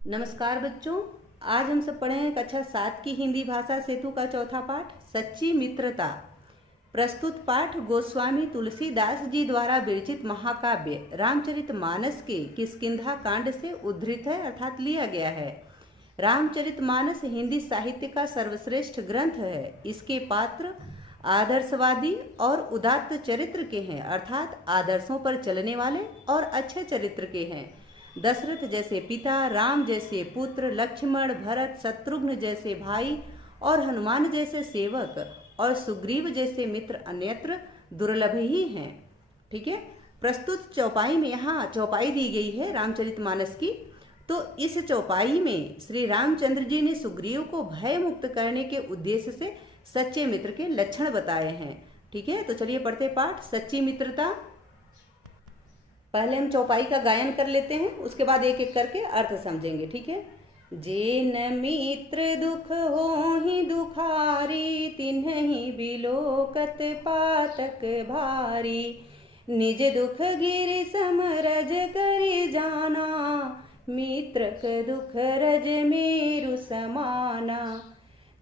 नमस्कार बच्चों। आज हम सब पढ़ें कक्षा 7 की हिंदी भाषा सेतु का चौथा पाठ सच्ची मित्रता। प्रस्तुत पाठ गोस्वामी तुलसीदास जी द्वारा विरचित महाकाव्य रामचरितमानस के किष्किंधा कांड से उद्धृत है अर्थात लिया गया है। रामचरितमानस हिंदी साहित्य का सर्वश्रेष्ठ ग्रंथ है। इसके पात्र आदर्शवादी और उदात्त चरित्र के हैं अर्थात आदर्शों पर चलने वाले और अच्छे चरित्र के हैं। दशरथ जैसे पिता, राम जैसे पुत्र, लक्ष्मण, भरत, शत्रुघ्न जैसे भाई और हनुमान जैसे सेवक और सुग्रीव जैसे मित्र अन्यत्र दुर्लभ ही हैं। ठीक है, प्रस्तुत चौपाई में यहाँ चौपाई दी गई है रामचरितमानस की। तो इस चौपाई में श्री रामचंद्र जी ने सुग्रीव को भय मुक्त करने के उद्देश्य से सच्चे मित्र के लक्षण बताए हैं। ठीक है, तो चलिए पढ़ते पाठ सच्ची मित्रता। पहले हम चौपाई का गायन कर लेते हैं, उसके बाद एक एक करके अर्थ समझेंगे। ठीक है। जेन मित्र दुख हो ही दुखारी, तिन्हि बिलोकत पातक भारी। निज दुख गिरि समरज करि जाना, मित्रक दुख रज मेरु समाना।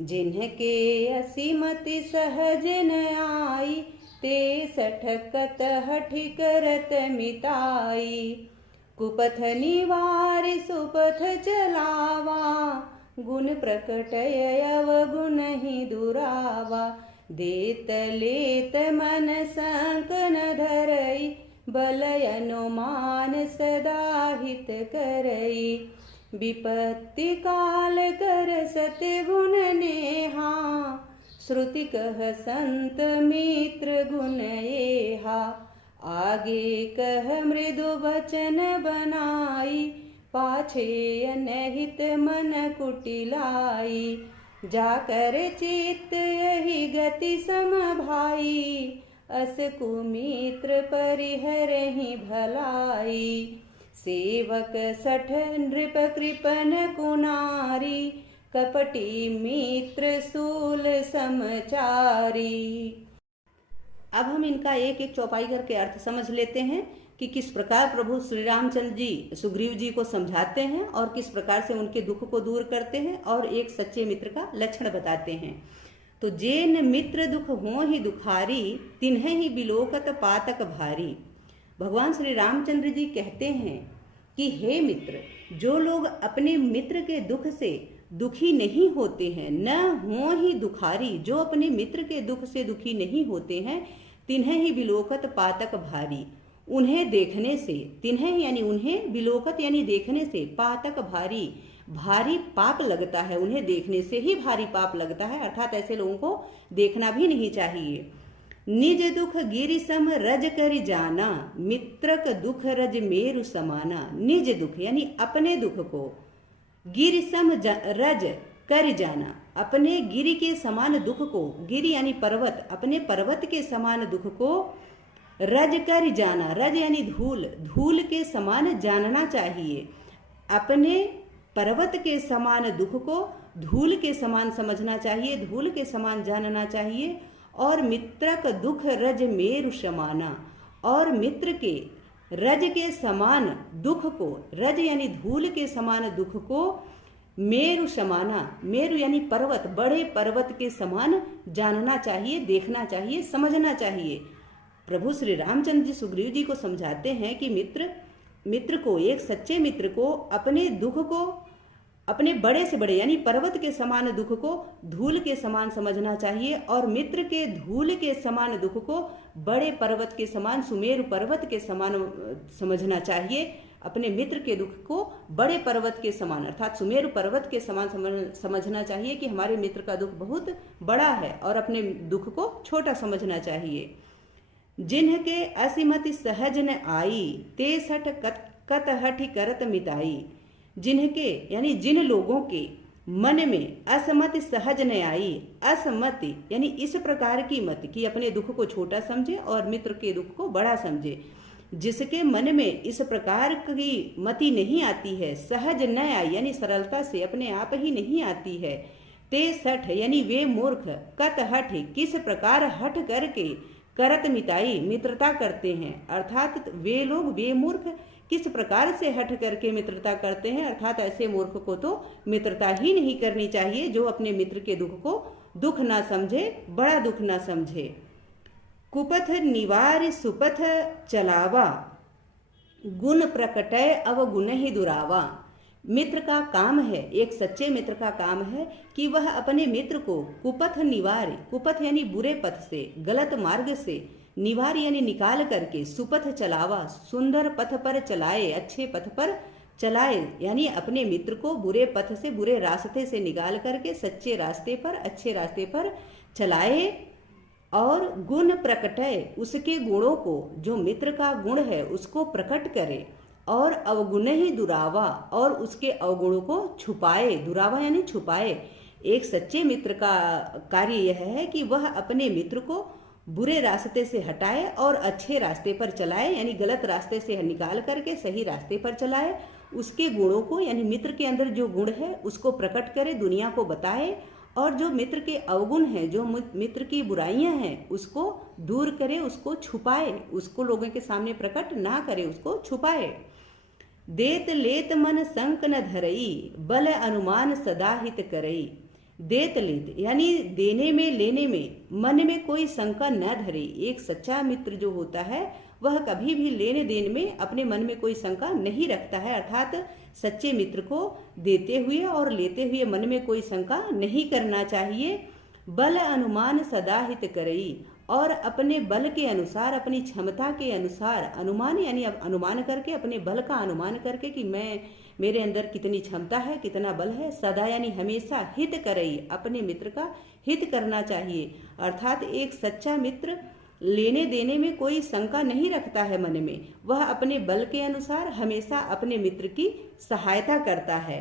जिन्हके असीमति सहज न आई, ते सठकत हठि करत मिताई। कुपथ निवारि सुपथ चलावा, गुण प्रकटय अवगुण ही दुरावा। देत लेत मन संक न धरई, बलय अनुमान सदा हित करई। विपत्ति काल कर सतगुण नेहा, श्रुति कह संत मित्र गुण एहा। आगे कह मृदु वचन बनाई, पाछे अनहित मन कुटिलाई। जाकर चित्त यही गति सम भाई, अस कुमित्र परिहरहि भलाई। सेवक सठ नृप कृपन कुनारी, कपटी मित्र सूल समचारी। अब हम इनका एक एक चौपाई करके अर्थ समझ लेते हैं कि किस प्रकार प्रभु श्री रामचंद्र जी सुग्रीव जी को समझाते हैं और किस प्रकार से उनके दुख को दूर करते हैं और एक सच्चे मित्र का लक्षण बताते हैं। तो जेन मित्र दुख हो ही दुखारी, तिन्हे ही बिलोकत पातक भारी। भगवान श्री रामचंद्र जी कहते हैं कि हे मित्र, जो लोग अपने मित्र के दुख से दुखी नहीं होते हैं, न हो ही दुखारी, जो अपने मित्र के दुख से दुखी नहीं होते हैं, तिन्हें ही बिलोकत पातक भारी। उन्हें देखने से, तिन्हें यानी उन्हें, बिलोकत यानी देखने से, पातक भारी, भारी पाप लगता है। उन्हें देखने से ही भारी पाप लगता है अर्थात ऐसे लोगों को देखना भी नहीं चाहिए। निज दुख गिरि सम रज कर जाना, मित्रक दुख रज मेरु समाना। निज दुख यानी अपने दुख को, गिरि सम रज कर जाना, अपने गिरि के समान दुख को, गिरि यानी पर्वत, अपने पर्वत के समान दुख को रज कर जाना। रज यानी धूल, धूल के समान जानना चाहिए। अपने पर्वत के समान दुख को धूल के समान समझना चाहिए, धूल के समान जानना चाहिए। और मित्रक दुख रज मेरु समाना, और मित्र के रज के समान दुख को, रज यानी धूल के समान दुख को, मेरु समाना, मेरु यानी पर्वत, बड़े पर्वत के समान जानना चाहिए, देखना चाहिए, समझना चाहिए। प्रभु श्री रामचंद्र जी सुग्रीव जी को समझाते हैं कि मित्र को, एक सच्चे मित्र को अपने दुख को, अपने बड़े से बड़े यानी पर्वत के समान दुख को धूल के समान समझना चाहिए, और मित्र के धूल के समान दुख को बड़े पर्वत के समान, सुमेरु पर्वत के समान समझना चाहिए। अपने मित्र के दुख को बड़े पर्वत के समान अर्थात सुमेरु पर्वत के समान समझना चाहिए कि हमारे मित्र का दुख बहुत बड़ा है, और अपने दुख को छोटा समझना चाहिए। जिन्हके असीमति सहज न आई, ते सठ कत हठि करत मिताई। जिनके यानी जिन लोगों के मन में असमति सहज न आई, असमति यानी इस प्रकार की मत कि अपने दुख को छोटा समझे और मित्र के दुख को बड़ा समझे, जिसके मन में इस प्रकार की मति नहीं आती है, सहज न आई यानी सरलता से अपने आप ही नहीं आती है, ते सठ यानी वे मूर्ख, कत हठ किस प्रकार हठ करके, करत मिताई मित्रता करते हैं, अर्थात वे लोग, वे मूर्ख किस प्रकार से हट करके मित्रता करते हैं, अर्थात ऐसे मूर्ख को तो मित्रता ही नहीं करनी चाहिए जो अपने मित्र के दुख को दुख ना समझे, बड़ा दुख ना समझे। कुपथ निवार सुपथ चलावा, गुण प्रकटय अवगुण ही दुरावा। मित्र का काम है, एक सच्चे मित्र का काम है कि वह अपने मित्र को कुपथ निवार, कुपथ यानी बुरे पथ से, गलत मार्ग से, निवार यानी निकाल करके, सुपथ चलावा, सुंदर पथ पर चलाए, अच्छे पथ पर चलाए, यानी अपने मित्र को बुरे पथ से, बुरे रास्ते से निकाल करके सच्चे रास्ते पर, अच्छे रास्ते पर चलाए। और गुण प्रकटय, उसके गुणों को, जो मित्र का गुण है उसको प्रकट करे। और अवगुण ही दुरावा, और उसके अवगुणों को छुपाए, दुरावा यानी छुपाए। एक सच्चे मित्र का कार्य यह है कि वह अपने मित्र को बुरे रास्ते से हटाए और अच्छे रास्ते पर चलाए, यानी गलत रास्ते से निकाल करके सही रास्ते पर चलाए। उसके गुणों को, यानी मित्र के अंदर जो गुण है उसको प्रकट करे, दुनिया को बताए। और जो मित्र के अवगुण हैं, जो मित्र की बुराइयां हैं, उसको दूर करे, उसको छुपाए, उसको लोगों के सामने प्रकट ना करे, उसको छुपाए। देत लेत मन संक न धरई, बल अनुमान सदा हित करई। देत लेत यानी देने में, लेने में, मन में कोई शंका न धरे। एक सच्चा मित्र जो होता है वह कभी भी लेने देने में अपने मन में कोई शंका नहीं रखता है, अर्थात सच्चे मित्र को देते हुए और लेते हुए मन में कोई शंका नहीं करना चाहिए। बल अनुमान सदा हित करई, और अपने बल के अनुसार, अपनी क्षमता के अनुसार, अनुमान यानी अनुमान करके, अपने बल का अनुमान करके कि मेरे अंदर कितनी क्षमता है, कितना बल है, सदा यानी हमेशा हित करई, अपने मित्र का हित करना चाहिए। अर्थात एक सच्चा मित्र लेने देने में कोई शंका नहीं रखता है मन में, वह अपने बल के अनुसार हमेशा अपने मित्र की सहायता करता है।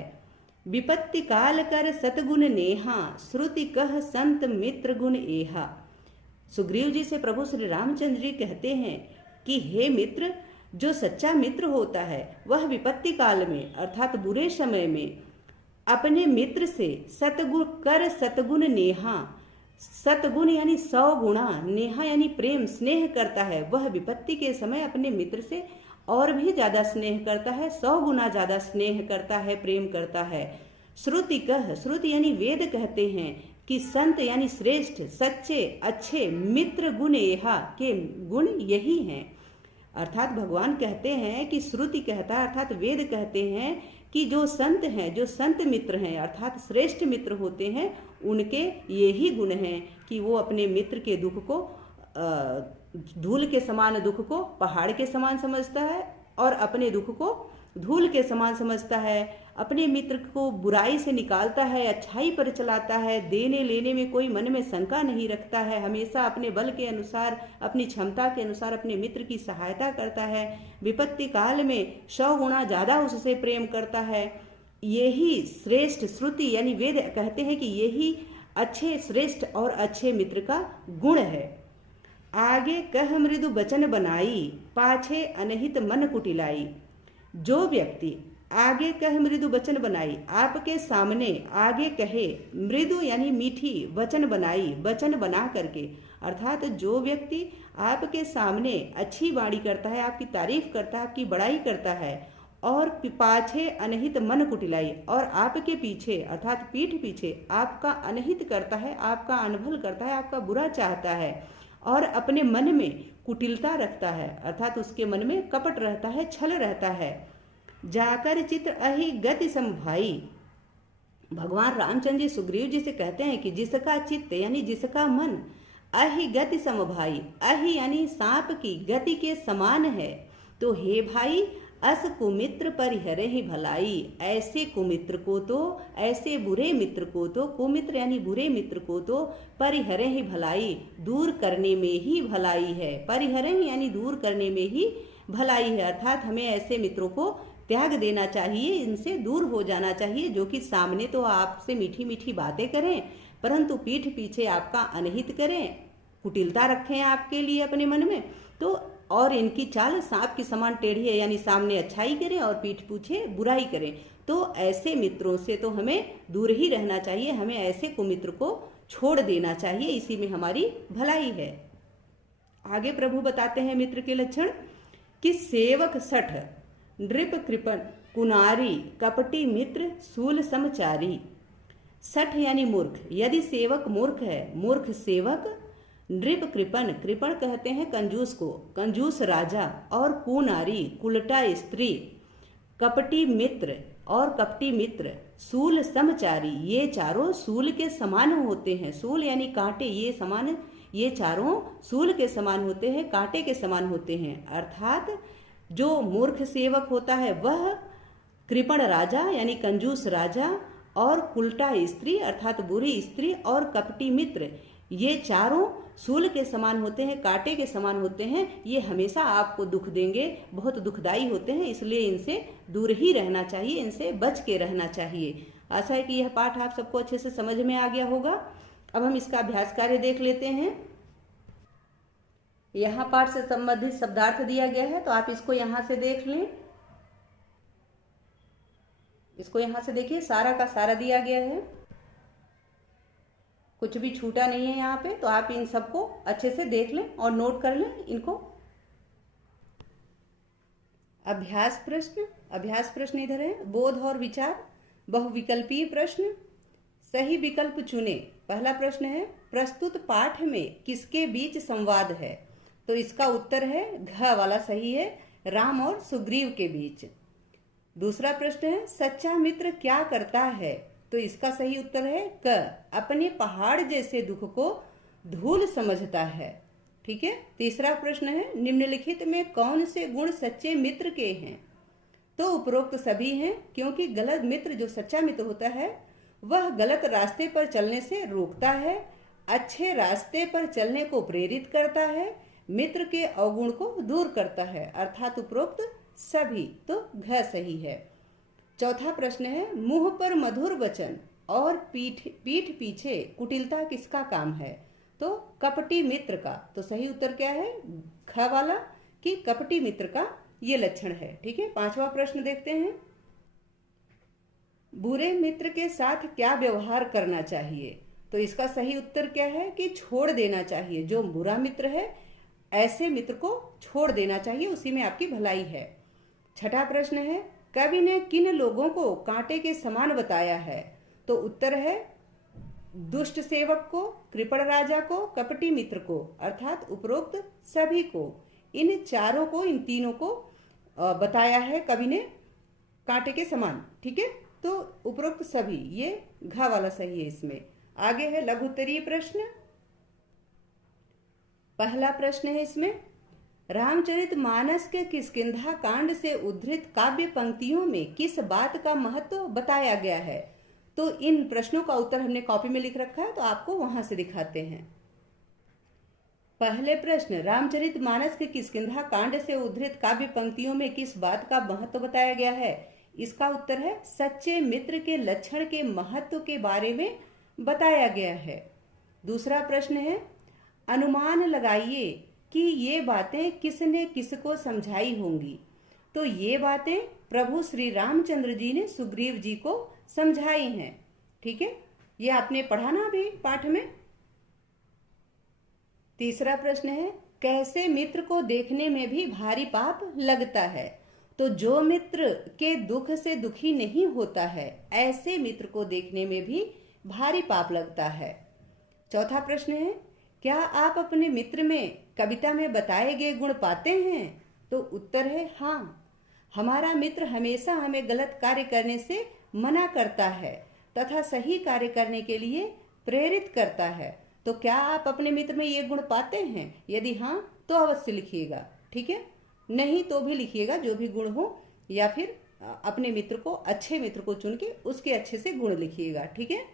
विपत्ति काल कर सतगुण नेहा, श्रुति कह संत मित्र गुण एहा। सुग्रीव जी से प्रभु श्री रामचंद्र जी कहते हैं कि हे मित्र, जो सच्चा मित्र होता है वह विपत्ति काल में, अर्थात बुरे समय में, अपने मित्र से सतगुण कर सतगुण नेहा, सतगुण यानी 100 गुणा, नेहा यानी प्रेम, स्नेह करता है। वह विपत्ति के समय अपने मित्र से और भी ज्यादा स्नेह करता है, 100 गुना ज्यादा स्नेह करता है, प्रेम करता है। श्रुति कह, श्रुति यानी वेद कहते हैं कि संत यानी श्रेष्ठ, सच्चे, अच्छे मित्र गुण यहा, के गुण यही हैं। अर्थात भगवान कहते हैं कि श्रुति कहता है, अर्थात वेद कहते हैं कि जो संत हैं, जो संत मित्र हैं, अर्थात श्रेष्ठ मित्र होते हैं, उनके यही गुण हैं कि वो अपने मित्र के दुख को, धूल के समान दुख को पहाड़ के समान समझता है और अपने दुख को धूल के समान समझता है। अपने मित्र को बुराई से निकालता है, अच्छाई पर चलाता है, देने लेने में कोई मन में शंका नहीं रखता है, हमेशा अपने बल के अनुसार, अपनी क्षमता के अनुसार अपने मित्र की सहायता करता है। विपत्ति काल में 100 गुना ज्यादा उससे प्रेम करता है। यही श्रेष्ठ, श्रुति यानी वेद कहते हैं कि यही अच्छे, श्रेष्ठ और अच्छे मित्र का गुण है। आगे कह मृदु वचन बनाई, पाछे अनहित मन कुटिलाई। जो व्यक्ति आगे कह मृदु वचन बनाई, आपके सामने आगे कहे, मृदु यानी मीठी, वचन बनाई, वचन बना करके, अर्थात जो व्यक्ति आपके सामने अच्छी वाणी करता है, आपकी तारीफ करता है, आपकी बड़ाई करता है, और पाछे अनहित मन कुटिलाई, और आपके पीछे अर्थात पीठ पीछे आपका अनहित करता है, आपका अनभल करता है, आपका बुरा चाहता है, और अपने मन में कुटिलता रखता है, अर्थात उसके मन में कपट रहता है, छल रहता है। जाकर चित्र अहि गति समभाई, भगवान रामचंद्र जी सुग्रीव जी से कहते हैं कि जिसका चित्त यानी जिसका मन अहि गति समभाई, अहि यानी सांप की गति के समान है, तो हे भाई अस कुमित्र परिहरे ही भलाई। ऐसे कुमित्र को तो, ऐसे बुरे मित्र को तो, कुमित्र यानी बुरे मित्र को तो परिहरे ही भलाई, दूर करने में ही भलाई है। परिहरे यानी दूर करने में ही भलाई है, अर्थात हमें ऐसे मित्रों को त्याग देना चाहिए, इनसे दूर हो जाना चाहिए, जो कि सामने तो आपसे मीठी मीठी बातें करें परंतु पीठ पीछे आपका अनहित करें, कुटिलता रखें आपके लिए अपने मन में, तो और इनकी चाल सांप की समान टेढ़ी है, यानी सामने अच्छाई करें और पीठ पीछे बुराई करें। तो ऐसे मित्रों से तो हमें दूर ही रहना चाहिए, हमें ऐसे कुमित्र को छोड़ देना चाहिए, इसी में हमारी भलाई है। आगे प्रभु बताते हैं मित्र के लक्षण कि सेवक सठ, नृप कृपण, कुनारी, कपटी मित्र, सूल समचारी। सठ यानी मूर्ख, यदि सेवक मूर्ख है, मूर्ख सेवक। नृप कृपण, कृपण कहते हैं कंजूस को, कंजूस राजा। और कुनारी, कुलटा स्त्री। कपटी मित्र और कपटी मित्र। सूल समचारी, ये चारों सूल के समान होते हैं। सूल यानी कांटे, ये चारों सूल के समान होते हैं, कांटे के समान होते हैं। अर्थात जो मूर्ख सेवक होता है वह कृपण राजा यानी कंजूस राजा, और कुलटा स्त्री अर्थात बुरी स्त्री, और कपटी मित्र, ये चारों सूल के समान होते हैं, कांटे के समान होते हैं। ये हमेशा आपको दुख देंगे, बहुत दुखदाई होते हैं, इसलिए इनसे दूर ही रहना चाहिए, इनसे बच के रहना चाहिए। आशा है कि यह पाठ आप सबको अच्छे से समझ में आ गया होगा। अब हम इसका अभ्यास कार्य देख लेते हैं। यहाँ पाठ से संबंधित शब्दार्थ दिया गया है, तो आप इसको यहाँ से देख लें। इसको यहाँ से देखिए, सारा का सारा दिया गया है, कुछ भी छूटा नहीं है यहाँ पे। तो आप इन सबको अच्छे से देख लें और नोट कर लें इनको। अभ्यास प्रश्न इधर है। बोध और विचार, बहुविकल्पीय प्रश्न। सही विकल्प चुने। पहला प्रश्न है, प्रस्तुत पाठ में किसके बीच संवाद है? तो इसका उत्तर है घ वाला सही है, राम और सुग्रीव के बीच। दूसरा प्रश्न है, सच्चा मित्र क्या करता है? तो इसका सही उत्तर है क, अपने पहाड़ जैसे दुख को धूल समझता है। ठीक है। तीसरा प्रश्न है, निम्नलिखित में कौन से गुण सच्चे मित्र के हैं? तो उपरोक्त सभी हैं, क्योंकि गलत मित्र, जो सच्चा मित्र होता है वह गलत रास्ते पर चलने से रोकता है, अच्छे रास्ते पर चलने को प्रेरित करता है, मित्र के अवगुण को दूर करता है। अर्थात उपरोक्त सभी। तो घ सही है। चौथा प्रश्न है, मुंह पर मधुर वचन और पीठ पीछे कुटिलता किसका काम है? तो कपटी मित्र का। तो सही उत्तर क्या है? ख वाला, कि कपटी मित्र का ये लक्षण है। ठीक है। पांचवा प्रश्न देखते हैं। बुरे मित्र के साथ क्या व्यवहार करना चाहिए? तो इसका सही उत्तर क्या है? कि छोड़ देना चाहिए। जो बुरा मित्र है ऐसे मित्र को छोड़ देना चाहिए, उसी में आपकी भलाई है। छठा प्रश्न है, कवि ने किन लोगों को कांटे के समान बताया है? तो उत्तर है दुष्ट सेवक को, कृपण राजा को, कपटी मित्र को, अर्थात उपरोक्त सभी को। इन चारों को, इन तीनों को बताया है कवि ने कांटे के समान। ठीक है। तो उपरोक्त सभी, ये घ वाला सही है इसमें। आगे है लघुत्तरीय प्रश्न। पहला प्रश्न है इसमें, रामचरितमानस के किष्किंधा कांड से उद्धृत काव्य पंक्तियों में किस बात का महत्व बताया गया है? तो इन प्रश्नों का उत्तर हमने कॉपी में लिख रखा है, तो आपको वहां से दिखाते हैं। पहले प्रश्न, रामचरितमानस के किष्किंधा कांड से उद्धृत काव्य पंक्तियों में किस बात का महत्व बताया गया है? इसका उत्तर है सच्चे मित्र के लक्षण के महत्व के बारे में बताया गया है। दूसरा प्रश्न है, अनुमान लगाइए कि ये बातें किसने किसको समझाई होंगी? तो ये बातें प्रभु श्री रामचंद्र जी ने सुग्रीव जी को समझाई हैं। ठीक है। ये आपने पढ़ा ना अभी पाठ में। तीसरा प्रश्न है, कैसे मित्र को देखने में भी भारी पाप लगता है? तो जो मित्र के दुख से दुखी नहीं होता है, ऐसे मित्र को देखने में भी भारी पाप लगता है। चौथा प्रश्न है, क्या आप अपने मित्र में कविता में बताए गए गुण पाते हैं? तो उत्तर है हाँ। हमारा मित्र हमेशा हमें गलत कार्य करने से मना करता है तथा सही कार्य करने के लिए प्रेरित करता है। तो क्या आप अपने मित्र में ये गुण पाते हैं? यदि हाँ तो अवश्य लिखिएगा। ठीक है। नहीं तो भी लिखिएगा, जो भी गुण हो, या फिर अपने मित्र को, अच्छे मित्र को चुन के उसके अच्छे से गुण लिखिएगा। ठीक है।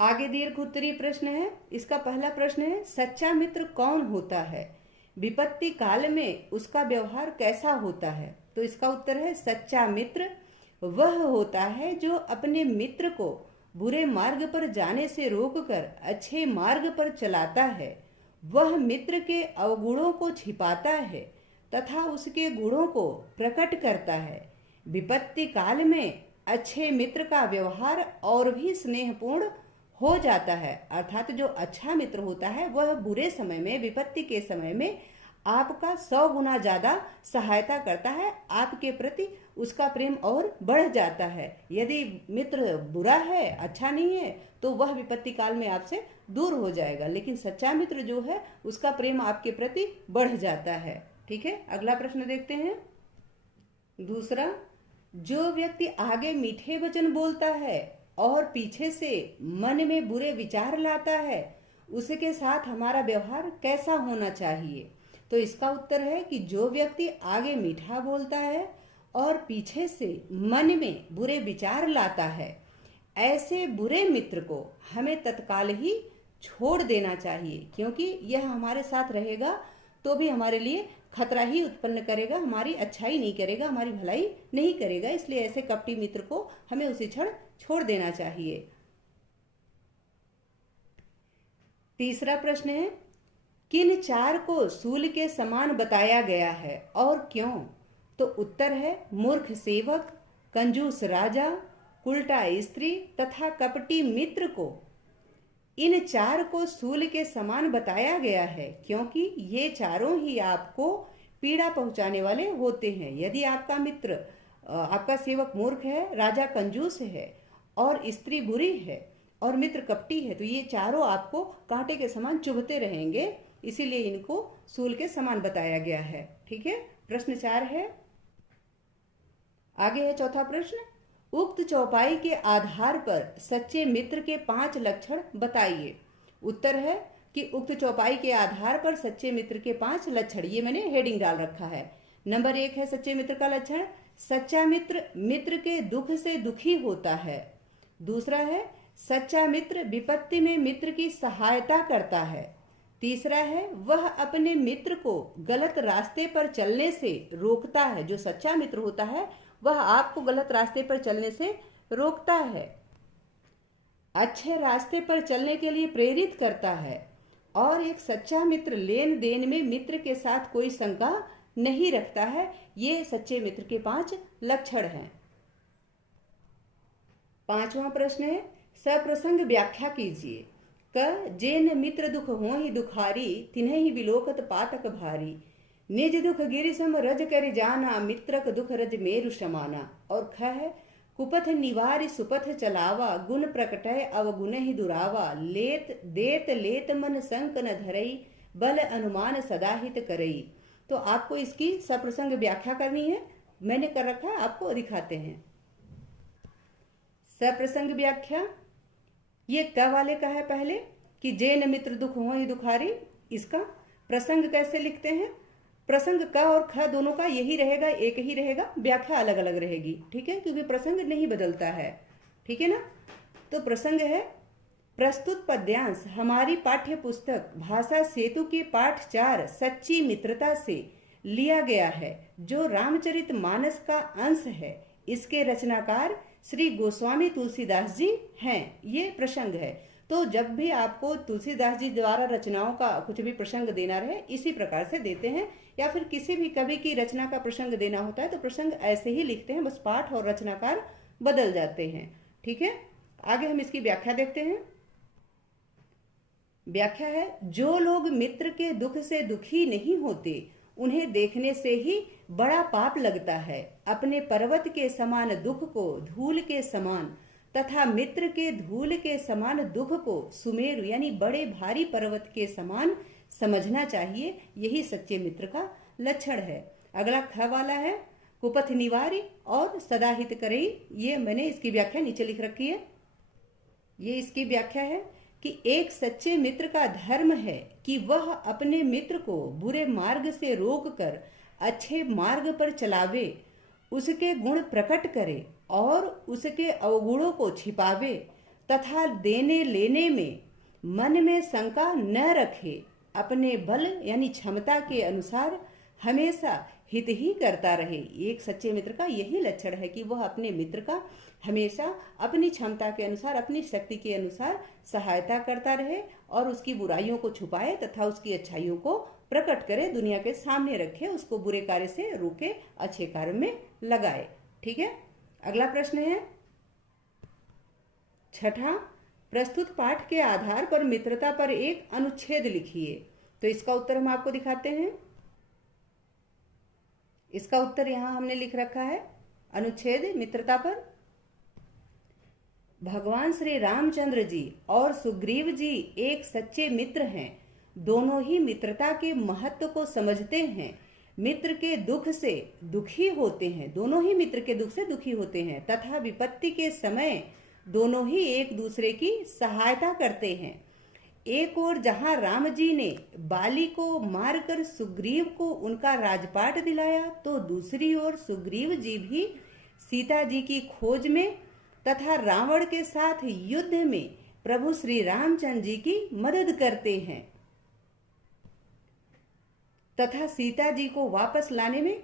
आगे दीर्घ उत्तरीय प्रश्न है। इसका पहला प्रश्न है, सच्चा मित्र कौन होता है? विपत्ति काल में उसका व्यवहार कैसा होता है? तो इसका उत्तर है सच्चा मित्र वह होता है जो अपने मित्र को बुरे मार्ग पर जाने से रोककर अच्छे मार्ग पर चलाता है। वह मित्र के अवगुणों को छिपाता है तथा उसके गुणों को प्रकट करता है। विपत्ति काल में अच्छे मित्र का व्यवहार और भी स्नेहपूर्ण हो जाता है। अर्थात जो अच्छा मित्र होता है वह बुरे समय में, विपत्ति के समय में आपका 100 गुना ज्यादा सहायता करता है, आपके प्रति उसका प्रेम और बढ़ जाता है। यदि मित्र बुरा है, अच्छा नहीं है, तो वह विपत्ति काल में आपसे दूर हो जाएगा, लेकिन सच्चा मित्र जो है उसका प्रेम आपके प्रति बढ़ जाता है। ठीक है, अगला प्रश्न देखते हैं। दूसरा, जो व्यक्ति आगे मीठे वचन बोलता है और पीछे से मन में बुरे विचार लाता है, उसके साथ हमारा व्यवहार कैसा होना चाहिए? तो इसका उत्तर है कि जो व्यक्ति आगे मीठा बोलता है और पीछे से मन में बुरे विचार लाता है, ऐसे बुरे मित्र को हमें तत्काल ही छोड़ देना चाहिए, क्योंकि यह हमारे साथ रहेगा तो भी हमारे लिए खतरा ही उत्पन्न करेगा, हमारी अच्छाई नहीं करेगा, हमारी भलाई नहीं करेगा। इसलिए ऐसे कपटी मित्र को हमें उसी क्षण छोड़ देना चाहिए। तीसरा प्रश्न है, किन चार को सूल के समान बताया गया है और क्यों? तो उत्तर है, मूर्ख सेवक, कंजूस राजा, उल्टा स्त्री तथा कपटी मित्र को इन चार को सूल के समान बताया गया है, क्योंकि ये चारों ही आपको पीड़ा पहुंचाने वाले होते हैं। यदि आपका मित्र, आपका सेवक मूर्ख है, राजा कंजूस है और स्त्री बुरी है और मित्र कपटी है, तो ये चारों आपको कांटे के समान चुभते रहेंगे, इसीलिए इनको सूल के समान बताया गया है। ठीक है, प्रश्न 4 है। आगे है चौथा प्रश्न, उक्त चौपाई के आधार पर सच्चे मित्र के 5 लक्षण बताइए। उत्तर है कि उक्त चौपाई के आधार पर सच्चे मित्र के 5 लक्षण, ये मैंने हेडिंग डाल रखा है। नंबर 1 है सच्चे मित्र का लक्षण, सच्चा मित्र मित्र के दुख से दुखी होता है। दूसरा है, सच्चा मित्र विपत्ति में मित्र की सहायता करता है। तीसरा है, वह अपने मित्र को गलत रास्ते पर चलने से रोकता है। जो सच्चा मित्र होता है वह आपको गलत रास्ते पर चलने से रोकता है, अच्छे रास्ते पर चलने के लिए प्रेरित करता है। और एक सच्चा मित्र लेन देन में मित्र के साथ कोई शंका नहीं रखता है। ये सच्चे मित्र के 5 लक्षण हैं। 5वां प्रश्न है, सप्रसंग व्याख्या कीजिए। क जेन मित्र दुख हो ही दुखारी, तिन्ह ही विलोकत पातक भारी। निज दुख गिरि सम रज कर जाना, मित्रक दुख रज मेरु समाना। और ख है, कुपथ निवारि सुपथ चलावा, गुण प्रकटय अवगुण ही दुरावा। लेत देत लेत मन संक न धरई, बल अनुमान सदा हित करई। तो आपको इसकी सप्रसंग व्याख्या करनी है, मैंने कर रखा है, आपको दिखाते हैं। सप्रसंग व्याख्या, ये क वाले का है पहले कि जेन मित्र दुख हो ही दुखारी। इसका प्रसंग कैसे लिखते हैं? प्रसंग क और ख दोनों का यही रहेगा, एक ही रहेगा, व्याख्या अलग अलग रहेगी। ठीक है, क्योंकि प्रसंग नहीं बदलता है। ठीक है ना। तो प्रसंग है, प्रस्तुत पद्यांश हमारी पाठ्य पुस्तक भाषा सेतु के पाठ 4 सच्ची मित्रता से लिया गया है, जो रामचरित मानस का अंश है। इसके रचनाकार श्री गोस्वामी तुलसीदास जी हैं। ये प्रसंग है। तो जब भी आपको तुलसीदास जी द्वारा रचनाओं का कुछ भी प्रसंग देना रहे, इसी प्रकार से देते हैं, या फिर किसी भी कवि की रचना का प्रसंग देना होता है तो प्रसंग ऐसे ही लिखते हैं, बस पाठ और रचनाकार बदल जाते हैं। ठीक है, आगे हम इसकी व्याख्या देखते हैं। व्याख्या है, जो लोग मित्र के दुख से दुखी नहीं होते, उन्हें देखने से ही बड़ा पाप लगता है। अपने पर्वत के समान दुख को धूल के समान तथा मित्र के धूल के समान दुख को सुमेरु यानी बड़े भारी पर्वत के समान समझना चाहिए। यही सच्चे मित्र का लक्षण है। अगला ख वाला है, कुपथ निवारी और सदा हित करई। ये मैंने इसकी व्याख्या नीचे लिख रखी है। ये इसकी व्याख्या है कि एक सच्चे मित्र का धर्म है कि वह अपने मित्र को बुरे मार्ग से रोककर अच्छे मार्ग पर चलावे, उसके गुण प्रकट करे और उसके अवगुणों को छिपावे तथा देने लेने में मन में शंका न रखे। अपने बल यानी क्षमता के अनुसार हमेशा हित ही करता रहे। एक सच्चे मित्र का यही लक्षण है कि वह अपने मित्र का हमेशा अपनी क्षमता के अनुसार, अपनी शक्ति के अनुसार सहायता करता रहे और उसकी बुराइयों को छुपाए तथा उसकी अच्छाइयों को प्रकट करे, दुनिया के सामने रखे, उसको बुरे कार्य से रोके, अच्छे कार्य में लगाए। ठीक है, अगला प्रश्न है छठा, प्रस्तुत पाठ के आधार पर मित्रता पर एक अनुच्छेद लिखिए। तो इसका उत्तर हम आपको दिखाते हैं। इसका उत्तर यहाँ हमने लिख रखा है अनुच्छेद मित्रता पर। भगवान श्री रामचंद्र जी और सुग्रीव जी एक सच्चे मित्र हैं। दोनों ही मित्रता के महत्व को समझते हैं, मित्र के दुख से दुखी होते हैं, दोनों ही मित्र के दुख से दुखी होते हैं तथा विपत्ति के समय दोनों ही एक दूसरे की सहायता करते हैं। एक ओर जहां राम जी ने बाली को मारकर सुग्रीव को उनका राजपाट दिलाया, तो दूसरी ओर सुग्रीव जी भी सीता जी की खोज में तथा रावण के साथ युद्ध में प्रभु श्री रामचंद्र जी की मदद करते हैं तथा सीता जी को वापस लाने में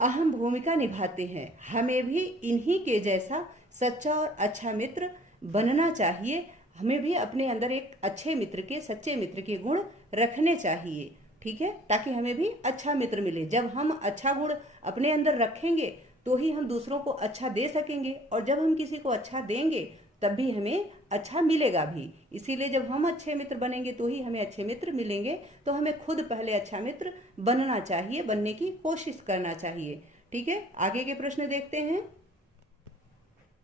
अहम भूमिका निभाते हैं। हमें भी इन्हीं के जैसा सच्चा और अच्छा मित्र बनना चाहिए। हमें भी अपने अंदर एक अच्छे मित्र के, सच्चे मित्र के गुण रखने चाहिए, ठीक है, ताकि हमें भी अच्छा मित्र मिले। जब हम अच्छा गुण अपने अंदर रखेंगे तो ही हम दूसरों को अच्छा दे सकेंगे, और जब हम किसी को अच्छा देंगे तब भी हमें अच्छा मिलेगा भी। इसीलिए जब हम अच्छे मित्र बनेंगे तो ही हमें अच्छे मित्र मिलेंगे। तो हमें खुद पहले अच्छा मित्र बनना चाहिए, बनने की कोशिश करना चाहिए, ठीक है। आगे के प्रश्न देखते हैं।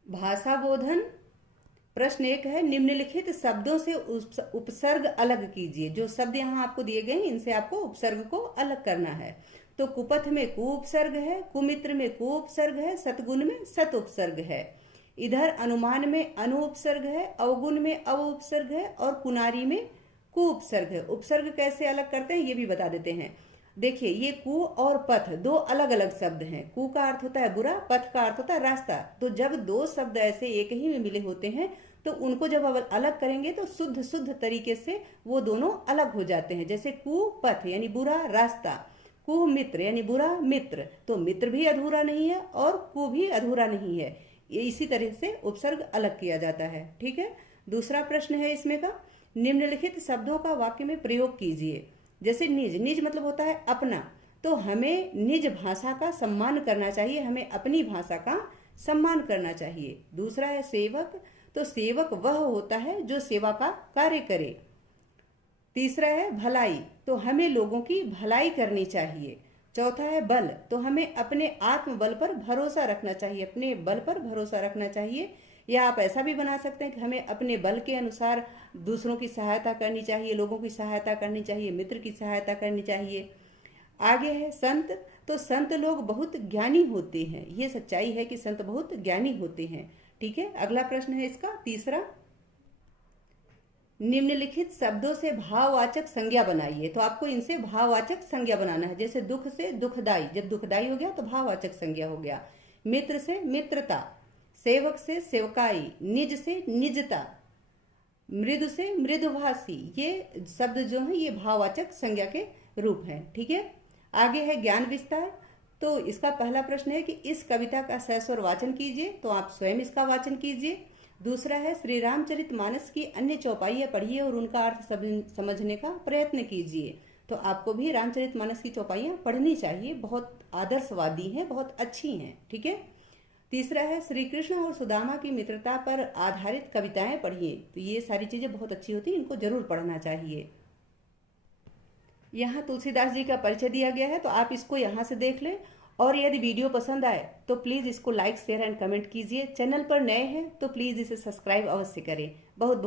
भाषा बोधन प्रश्न 1 है, निम्नलिखित शब्दों से उपसर्ग अलग कीजिए। जो शब्द यहाँ आपको दिए गए इनसे आपको उपसर्ग को अलग करना है। तो कुपथ में कु उपसर्ग है, कुमित्र में कु उपसर्ग है, सतगुण में सत उपसर्ग है। इधर अनुमान में अनु उपसर्ग है, अवगुण में अव उपसर्ग है और कुनारी में कु उपसर्ग है। उपसर्ग कैसे अलग करते हैं ये भी बता देते हैं। देखिए, ये कु और पथ दो अलग अलग शब्द हैं। कु का अर्थ होता है बुरा, पथ का अर्थ होता है रास्ता। तो जब दो शब्द ऐसे एक ही में मिले होते हैं तो उनको जब अलग करेंगे तो शुद्ध शुद्ध तरीके से वो दोनों अलग हो जाते हैं। जैसे कु पथ यानी बुरा रास्ता, कु मित्र यानी बुरा मित्र, तो मित्र भी अधूरा नहीं है और कु भी अधूरा नहीं है। इसी तरह से उपसर्ग अलग किया जाता है, ठीक है। दूसरा प्रश्न है इसमें का, निम्नलिखित शब्दों का वाक्य में प्रयोग कीजिए। जैसे निज, निज मतलब होता है अपना, तो हमें निज भाषा का सम्मान करना चाहिए, हमें अपनी भाषा का सम्मान करना चाहिए। दूसरा है सेवक, तो सेवक वह होता है जो सेवा का कार्य करे। तीसरा है भलाई, तो हमें लोगों की भलाई करनी चाहिए। चौथा है बल, तो हमें अपने आत्मबल पर भरोसा रखना चाहिए, अपने बल पर भरोसा रखना चाहिए। या आप ऐसा भी बना सकते हैं कि हमें अपने बल के अनुसार दूसरों की सहायता करनी चाहिए, लोगों की सहायता करनी चाहिए, मित्र की सहायता करनी चाहिए। आगे है संत, तो संत लोग बहुत ज्ञानी होते हैं। ये सच्चाई है कि संत बहुत ज्ञानी होते हैं, ठीक है। अगला प्रश्न है इसका तीसरा, निम्नलिखित शब्दों से भाववाचक संज्ञा बनाइए। तो आपको इनसे भाववाचक संज्ञा बनाना है। जैसे दुख से दुखदाई, जब दुखदाई हो गया तो भाववाचक संज्ञा हो गया। मित्र से मित्रता, सेवक से सेवकाई, निज से निजता, मृदु से मृदुभाषी, ये शब्द जो है ये भाववाचक संज्ञा के रूप हैं, ठीक है। आगे है ज्ञान विस्तार, तो इसका पहला प्रश्न है कि इस कविता का सस्वर वाचन कीजिए। तो आप स्वयं इसका वाचन कीजिए। दूसरा है श्री रामचरितमानस की अन्य चौपाइयाँ पढ़िए और उनका अर्थ समझने का प्रयत्न कीजिए। तो आपको भी रामचरितमानस की चौपाइयाँ पढ़नी चाहिए, बहुत आदर्शवादी हैं, बहुत अच्छी हैं, ठीक है। तीसरा है श्री कृष्ण और सुदामा की मित्रता पर आधारित कविताएं पढ़िए। तो ये सारी चीजें बहुत अच्छी होती हैं, इनको जरूर पढ़ना चाहिए। यहाँ तुलसीदास जी का परिचय दिया गया है, तो आप इसको यहाँ से देख लें। और यदि वीडियो पसंद आए तो प्लीज़ इसको लाइक, शेयर एंड कमेंट कीजिए। चैनल पर नए हैं तो प्लीज़ इसे सब्सक्राइब अवश्य करें। बहुत